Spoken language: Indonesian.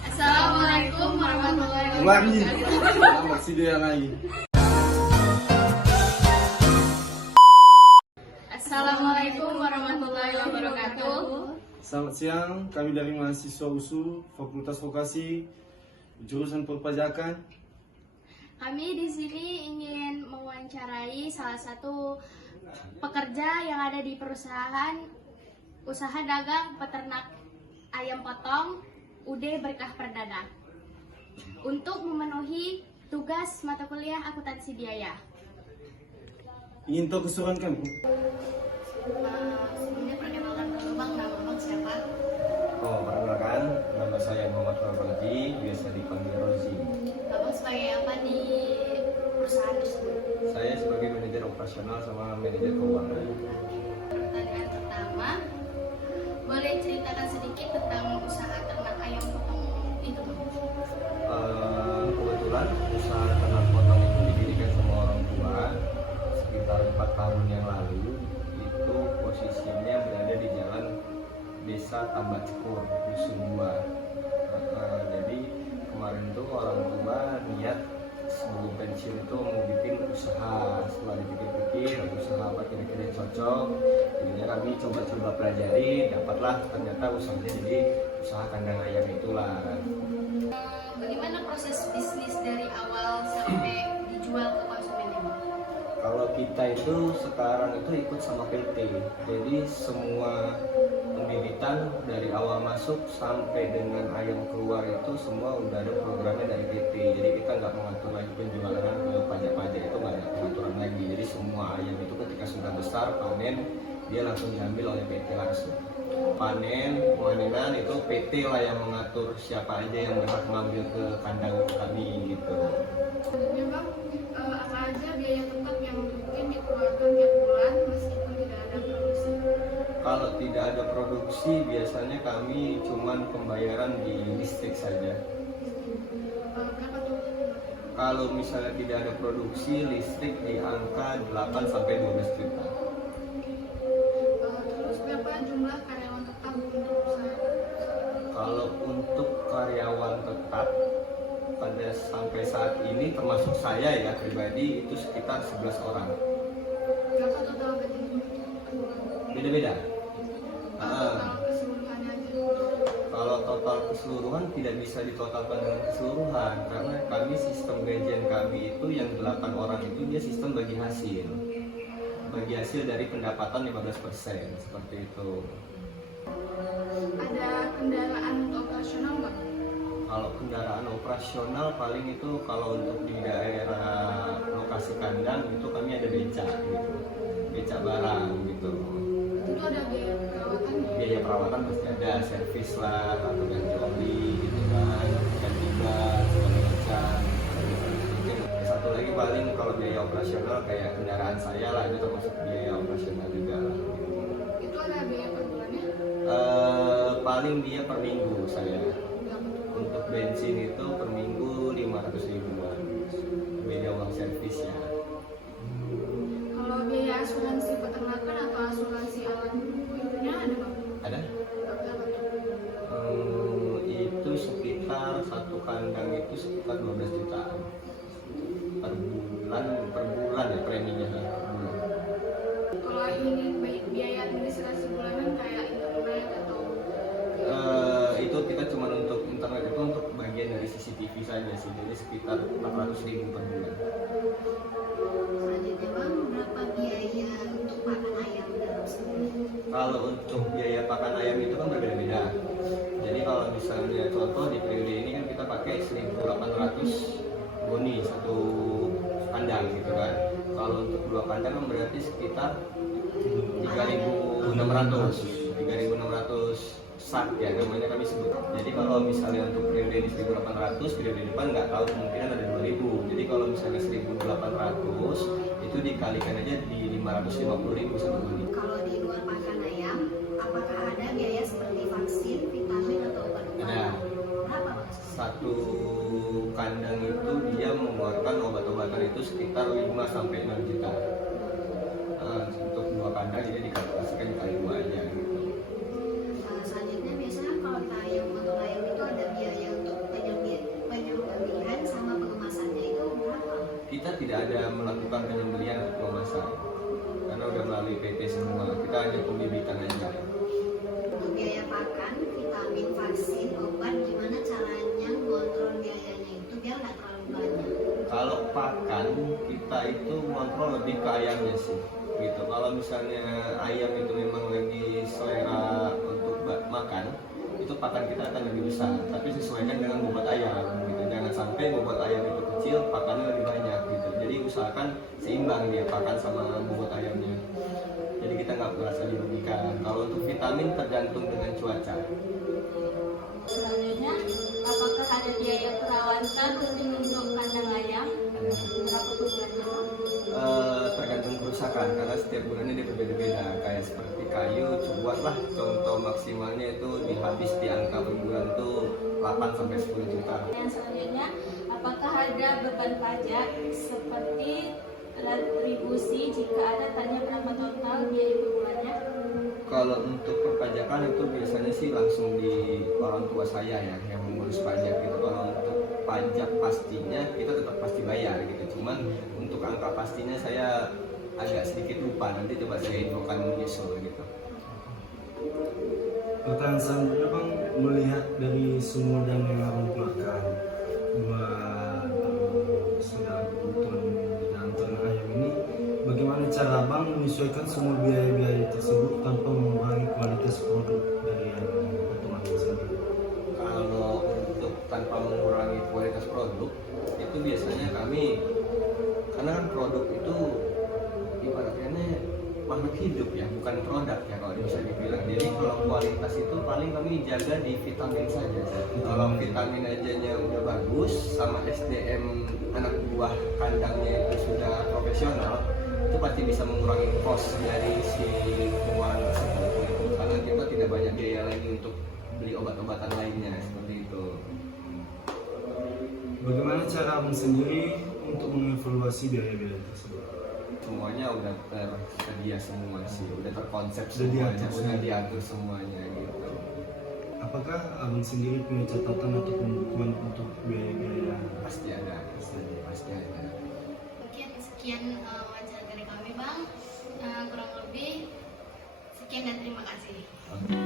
Assalamualaikum warahmatullahi Ulangi. wabarakatuh. Masih dia lagi. Assalamualaikum warahmatullahi wabarakatuh. Selamat siang, kami dari mahasiswa USU Fakultas Vokasi jurusan perpajakan. Kami di sini ingin mewawancarai salah satu pekerja yang ada di perusahaan usaha dagang peternak ayam potong UD Berkah Perdana untuk memenuhi tugas mata kuliah akuntansi biaya. Ingin tahu keseruan kami? Sebelumnya perkenalkan dulu Bang, nama Bang siapa? Perkenalkan, nama saya Muhammad Rozi, biasa dipanggil Rozi. Abang sebagai apa di perusahaan tersebut? Saya sebagai manajer operasional sama manajer keuangan. Pertanyaan pertama, boleh ceritakan sedikit tentang usaha ternak ayam potong itu? Kebetulan usaha ternak potong itu didirikan sama orang tua sekitar 4 tahun yang lalu. Itu posisinya berada di jalan Desa Tambak Cekur, Dusun 2. Jadi kemarin tuh orang tua niat sebelum pensiun itu mau bikin usaha. Setelah dipikir-pikir usaha apa kira-kira yang cocok, jadinya kami coba-coba pelajari, dapatlah ternyata usahanya jadi usaha kandang ayam itulah. Bagaimana proses bisnis dari awal sampai dijual ke konsumen ini? Kalau kita itu sekarang itu ikut sama PT, jadi semua pembibitan dari awal masuk sampai dengan ayam keluar itu semua udah ada programnya dari PT. Jadi kita nggak mengatur lagi penjualan ke pajak-pajak, itu nggak ada pengaturan lagi. Jadi semua ayam itu ketika sudah besar panen dia langsung diambil oleh PT langsung. Panen, pemanenan itu PT lah yang mengatur siapa aja yang berhak mengambil ke kandang kami gitu. Sebenarnya Bang, apa aja biaya tetap yang mungkin dikeluarkan tiap bulan meskipun tidak ada produksi? Kalau tidak ada produksi biasanya kami cuman pembayaran di listrik saja. Berapa tuh? Kalau misalnya tidak ada produksi, listrik di angka 8 sampai 12 juta. Terus berapa jumlah karyawan tetap untuk usaha? Kalau untuk karyawan tetap pada sampai saat ini termasuk saya ya pribadi itu sekitar 11 orang. Berapa total gajinya? Beda-beda. Total keseluruhannya aja. Kalau total keseluruhan tidak bisa ditotalkan dengan keseluruhan karena kami sistem gajian kami itu yang 8 orang itu dia sistem bagi hasil. Bagi hasil dari pendapatan 15% seperti itu. Ada kendaraan untuk operasional nggak? Kalau kendaraan operasional paling itu kalau untuk di daerah lokasi kandang itu kami ada beca gitu. Beca barang gitu. Itu ada biaya perawatannya? Biaya perawatan pasti ada, servis lah atau ganti oli gitu kan, ganti gas, segala macam. Satu lagi paling kalau biaya operasional kayak kendaraan saya lah itu termasuk biaya operasional juga lah. Itu ada biaya per bulannya? Paling dia per minggu saya. Berapa tuh? Untuk bensin itu per minggu 500 ribuan. Beda uang servis ya. Kalau biaya asuransi peternakan atau asuransi alat itunya ada nggak? Ada? Berapa tuh? Itu sekitar satu kandang itu sekitar 12 jutaan per bulan ya preminya ya, per bulan. Kalau ini biaya administrasi bulanan kayak internet atau Itu kita cuma untuk internet itu untuk bagian dari CCTV saja sih, jadi sekitar 400 ribu per bulan. Selanjutnya Bang, berapa biaya untuk pakan ayam dalam sebulan? Kalau untuk biaya pakan ayam itu kan berbeda-beda. Jadi kalau misalnya contoh di periode ini kan kita pakai 1.800 boni satu kandang gitu kan. Kalau untuk 2 kandang kan berarti sekitar 3.600 sak ya namanya kami sebut. Jadi kalau misalnya untuk periode ini 1.800, periode depan nggak tahu kemungkinan ada 2.000. Jadi kalau misalnya 1.800 itu dikalikan aja di 550.000 satu boni. Kalau di luar pakan ayam, apakah ada biaya seperti vaksin, vitamin atau obat-obatan? Ada. Berapa Bang? Satu kandang itu dia mengeluarkan obat-obatan itu sekitar 5 sampai 6 juta. Untuk 2 kandang jadi dikalkulasikan dikali 2 aja gitu. Selanjutnya biasanya kalau kita ayam potong ayam itu ada biaya untuk selesai karena udah melalui PT semua, kita hanya pembibitan aja. Untuk biaya pakan, vitamin, vaksin, obat, gimana caranya ngontrol biayanya itu biar nggak terlalu banyak? Kalau pakan kita itu ngontrol lebih ke ayamnya sih gitu. Kalau misalnya ayam itu memang lagi selera untuk makan, itu pakan kita akan lebih besar, tapi sesuaikan dengan bobot ayam gitu. Jangan sampai bobot ayam itu kecil, pakannya lebih banyak gitu. Jadi usahakan seimbang dia pakan sama bobot ayamnya. Jadi kita nggak merasa dirugikan. Kalau untuk vitamin tergantung dengan cuaca. Selanjutnya, apakah ada biaya perawatan rutin untuk kandang ayam? Berapa per bulannya, Bang? Tergantung kerusakan karena setiap bulannya dia berbeda-beda. Kayak seperti kayu, coba lah contoh maksimalnya itu habis di angka per bulan tuh 8 sampai 10 juta. Yang selanjutnya, apakah ada beban pajak seperti retribusi? Jika ada, tanya berapa total biaya per bulannya? Kalau untuk perpajakan itu biasanya sih langsung di orang tua saya ya yang mengurus pajak gitu. Kalau untuk pajak pastinya kita tetap pasti bayar gitu. Cuman untuk angka pastinya saya agak sedikit lupa. Nanti coba saya infokan menyusul gitu. Pertanyaan selanjutnya Bang, melihat dari sumur dan yang Abang keluarkan buat saudara kebutuhan dalam ternak ayam ini, bagaimana cara Abang menyesuaikan semua biaya-biaya tersebut tanpa mengurangi kualitas produk dari ayam untuk Abang sendiri? Kalau untuk tanpa mengurangi kualitas produk itu biasanya kami, karena kan produk itu ibaratnya makhluk hidup ya, bukan produk ya kalau bisa dibilang. Jadi kalau kualitas itu paling kami jaga di vitamin saja. Kalau vitamin aja udah bagus sama SDM anak buah kandangnya itu sudah profesional, itu pasti bisa mengurangi cost dari si pengeluaran tersebut gitu. Karena kita tidak banyak biaya lagi untuk beli obat-obatan lainnya seperti itu. Bagaimana cara Abang sendiri untuk mengevaluasi biaya-biaya tersebut? Semuanya udah tersedia semua sih, udah terkonsep Sudah semuanya, diatur udah semua. diatur semuanya gitu. Apakah Abang sendiri punya catatan atau pembukuan untuk biaya-biaya? Pasti ada, pasti ada. Mungkin sekian wawancara dari kami, Bang. Kurang lebih sekian dan terima kasih. Oke.